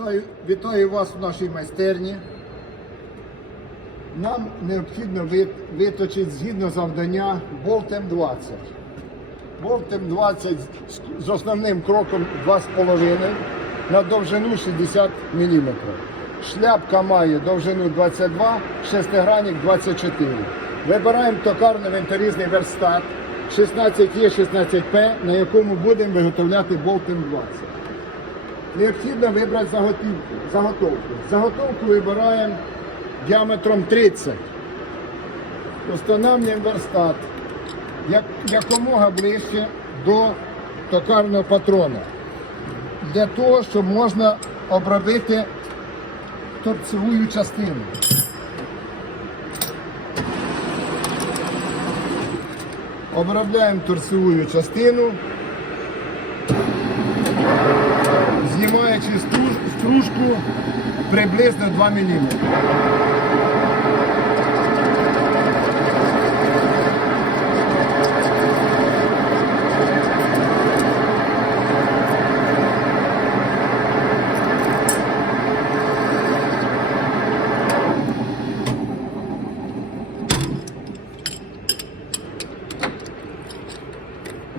Вітаю, вітаю вас в нашій майстерні. Нам необхідно ви- виточити згідно завдання болт М20. Болт М20 з- основним кроком 2,5 на довжину 60 мм. Шляпка має довжину 22, шестигранник 24. Вибираємо токарно-винторізний верстат 16Е, 16П, на якому будемо виготовляти болт М20. Необхідно вибрати заготівку, заготовку. Заготовку вибираємо діаметром 30. Встановлюємо верстат як, якомога ближче до токарного патрона. Для того, щоб можна обробити торцеву частину. Обробляємо торцеву частину. Знімаючи стружку, приблизно 2 мм.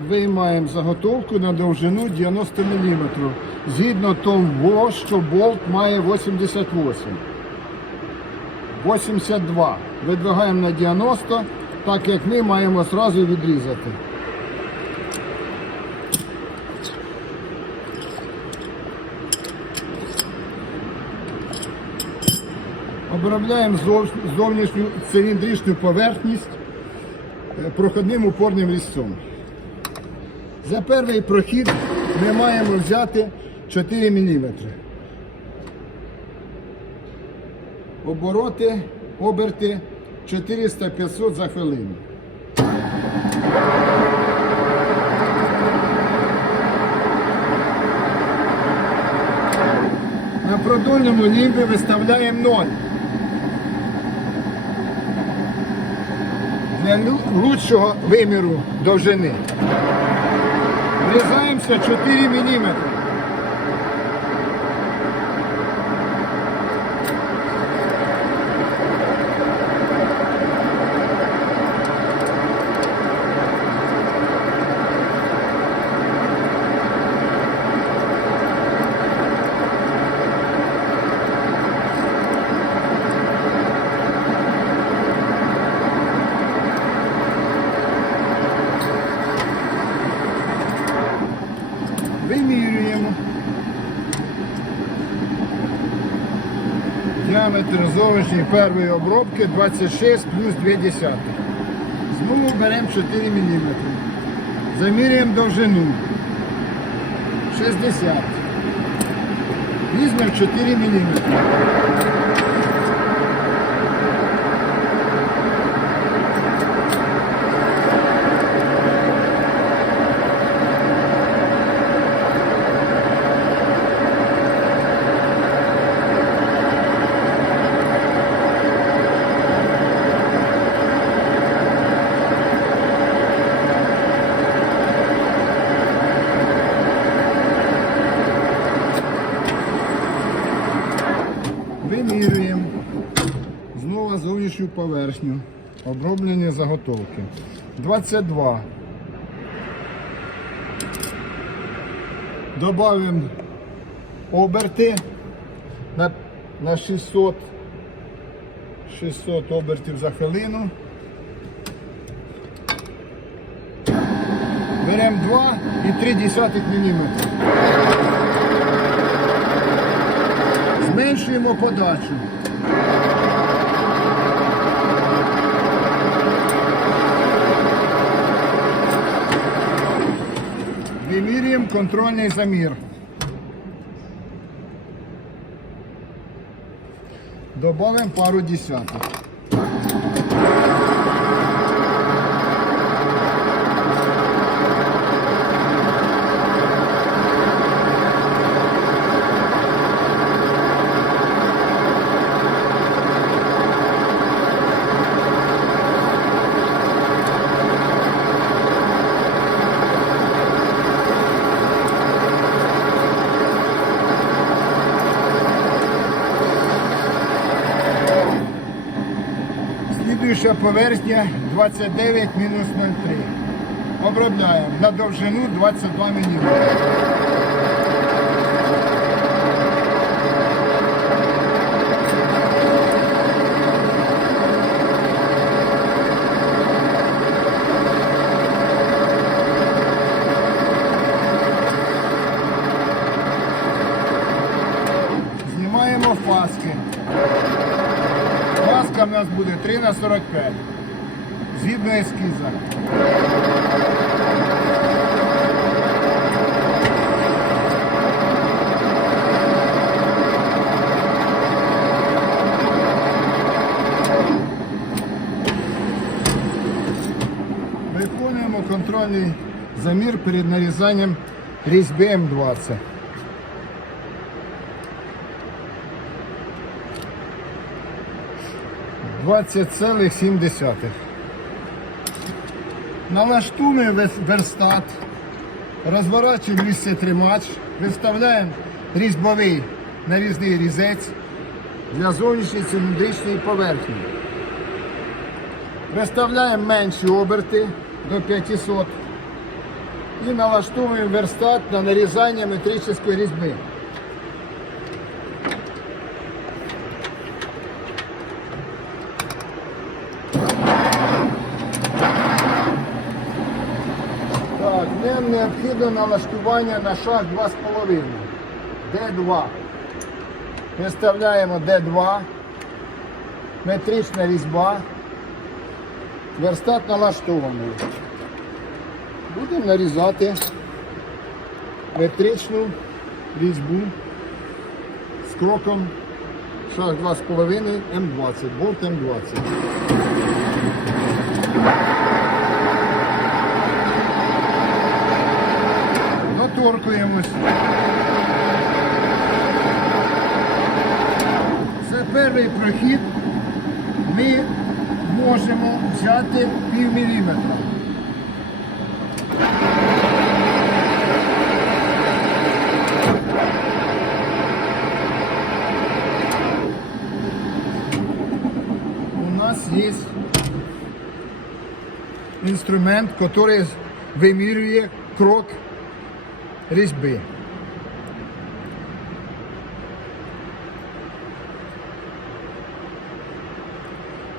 Виймаємо заготовку на довжину 90 мм. Згідно того, що болт має 88. 82. Видвигаємо на 90, так як ми маємо одразу відрізати. Обробляємо зовнішню циліндричну поверхність е, проходним упорним різцом. За перший прохід ми маємо взяти 4 мм. Обороти, оберти 400-500 за хвилину. На продольному лімбі виставляємо 0. Для лучшого виміру довжини. Врізаємося 4 мм. Діаметр першої обробки 26 плюс 2 десятих. Знову беремо 4 мм. Замірюємо довжину 60. Візьмемо 4 мм. Вимірюємо. Знову зовнішню Оброблення заготовки. 22. Добавимо оберти на, на 600, 600 обертів за хвилину. Беремо 2,3 мм. Зменшуємо подачу. Контрольний замір. Добавимо пару десяток. Поверхня 29 мінус 03. Обробляємо на довжину 22 мм. Знімаємо фаски. Маска в нас буде 3 на 45. Згідно ескіза. Виконуємо контрольний замір перед нарізанням різьби М20. Двадцять цілих сім десятих. Налаштуємо верстат, розворачуємо місце тримач, виставляємо різьбовий нарізний різець для зовнішньої циліндричної поверхні. Виставляємо менші оберти до 500 і налаштовуємо верстат на нарізання метричної різьби. Так, нам налаштування на шаг 2,5. Д2. Виставляємо Д2. Метрична різьба. Верстат налаштований. Будемо нарізати метричну різьбу з кроком шаг 2,5 М20, болт М20. Доторкуємось. Це перший прохід. Ми можемо взяти пів міліметра. Є інструмент, який вимірює крок різьби.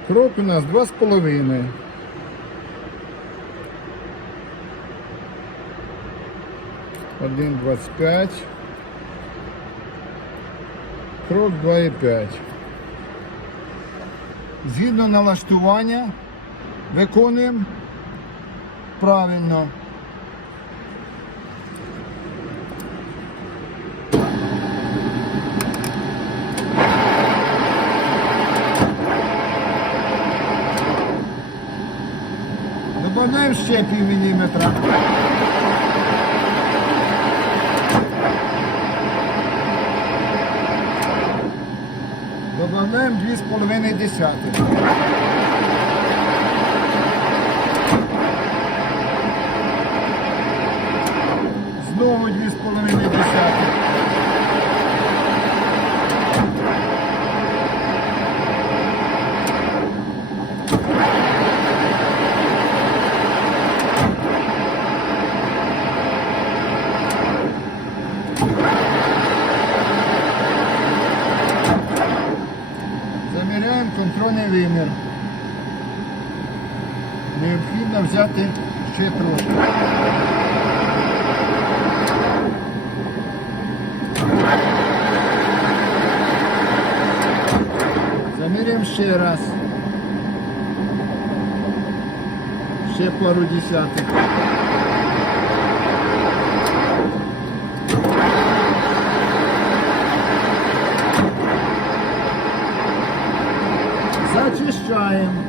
Крок у нас 2,5. Один двадцять п'ять. Крок 2,5. Згідно налаштування виконуємо правильно. Добавляємо ще пів міліметра. Добавляємо 2,5 десятих. Знову 2,5 десятих. Заміряємо контрольний вимір. Необхідно взяти ще трошки. Заміряємо ще раз. Ще пару десятих. Зачищаємо.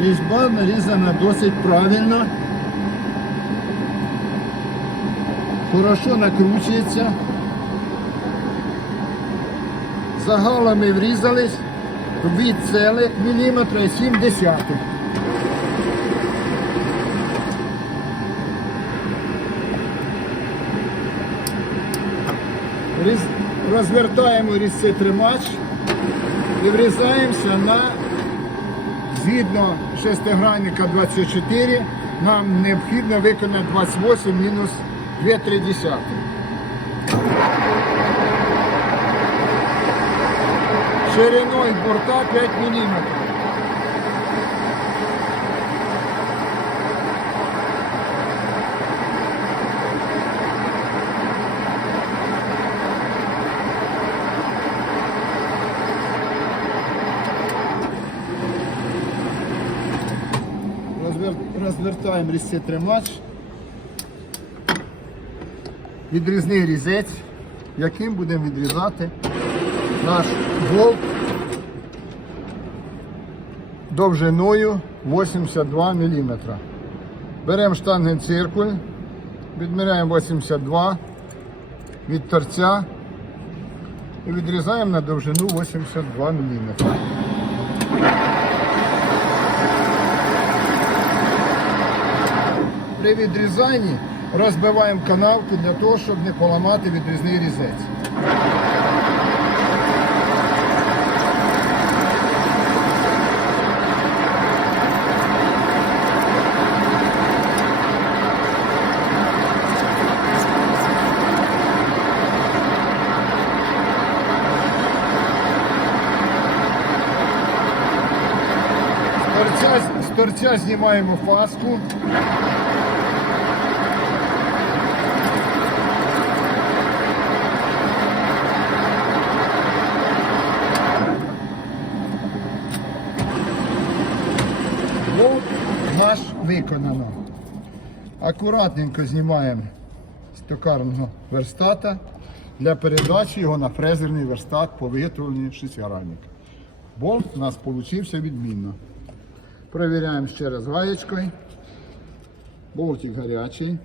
Різьба нарізана досить правильно. Хорошо накручується. Загалами врізались від цілих міліметра сім десятих. Розвертаємо різцей тримач і врізаємося на згідно шестигранника 24, нам необхідно виконати 28 мінус 2,3 десятих. Шириною борта 5 мм. Розвертаємо різці тримач. Відрізний різець, яким будемо відрізати наш болт довжиною 82 мм. Беремо штангенциркуль, відміряємо 82 від торця і відрізаємо на довжину 82 мм. При відрізанні розбиваємо канавки для того, щоб не поламати відрізний різець. З торця, знімаємо фаску. Болт наш виконано. Акуратненько знімаємо з токарного верстата для передачі його на фрезерний верстат по виготовленню шестигранника. Болт у нас вийшов відмінно. Провіряємо ще раз гаєчкою. Болтик гарячий,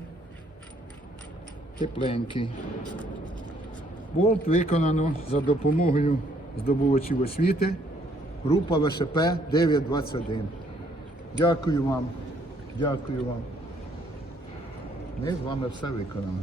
тепленький. Болт виконано за допомогою здобувачів освіти. Група ВШП 921. Дякую вам. Дякую вам. Ми з вами все виконали.